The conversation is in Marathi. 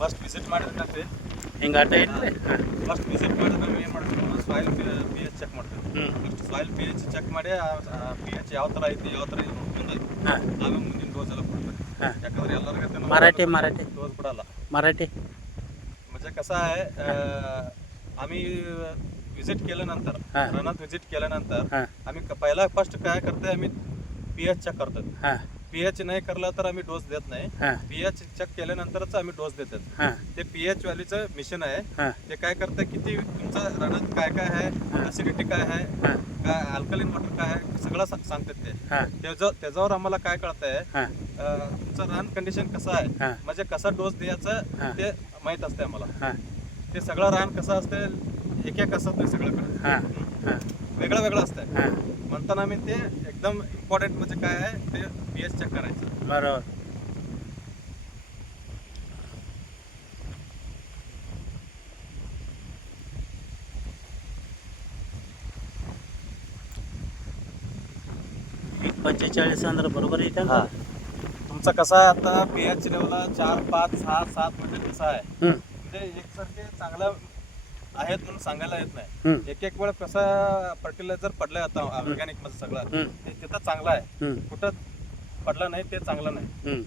ಫಸ್ಟ್ ವಿಸಿಟ್ ಮಾಡಿದ್ರೆ ಹಿಂಗೆ ಆಟ ಇಟ್ಟರೆ ಫಸ್ಟ್ ವಿಸಿಟ್ ಮಾಡಿದ್ರೆ ನಾವು ಏನು ಮಾಡ್ತೀವಿ ಸಾಯಿಲ್ ಪಿ ಎಚ್ ಚೆಕ್ ಮಾಡ್ತೀವಿ. ಹ್ಞೂ first soil P H check ಮಾಡಿ ಪಿ ಎಚ್ ಯಾವ ಥರ ಐತಿ ಯಾವ ಥರ ಇದು ನೋಡ್ಕೊಂಡು ಹಾಂ ಆಮೇಲೆ ಮುಂದಿನ ಡೋಸ್ ಎಲ್ಲ ಕೊಡ್ಬೇಕು. हां. याकडे ಎಲ್ಲರಿಗೂ मराठी मराठी डोस पडाला मराठी म्हणजे कसं आहे आम्ही विजिट केल्यानंतर हां. रनात विजिट केल्यानंतर हां आम्ही पहिला फर्स्ट काय करतोय आम्ही पीएच चेक करतो. हां पीएच नाही करला तर आम्ही डोस देत नाही. हां पीएच चेक केल्यानंतरच आम्ही डोस देतात. हां ते पीएच व्हॅल्यूचं मिशन आहे. हां ते काय करतं किती तुमचं रनात काय काय आहे ऍसिडिटी काय आहे हां काय अल्कलीन वॉटर काय आहे सगळं सांगतात ते. हां त्याच्यावर आम्हाला काय कळतंय हां तुमचं रन कंडिशन कसं आहे हां म्हणजे कसा डोस द्यायचं हां. ते माहीत असते आम्हाला. हां ते सगळं रान कसं असते एक एक असत नाही सगळीकडे हां हां वेगळं वेगळं असतं. हां म्हणताना आम्ही ते एकदम इम्पॉर्टंट म्हणजे काय आहे ते पीएच चेक करायचं. बरोबर पंचेचाळीस अंदर बरोबर येते ना. तुमचं कसं आहे आता पीएच लेवलला 4, 5, 6, 7 म्हणजे कसं आहे हं, म्हणजे एकसारखे चांगलं आहेत म्हणून सांगायला येत नाही. हं, एक एक वेळ कसं फर्टिलायझर पडलंय आता ऑर्गॅनिक मध्ये सगळं हं, ते तिथं चांगलं आहे हं, कुठं पडलं नाही ते चांगलं नाही. हं.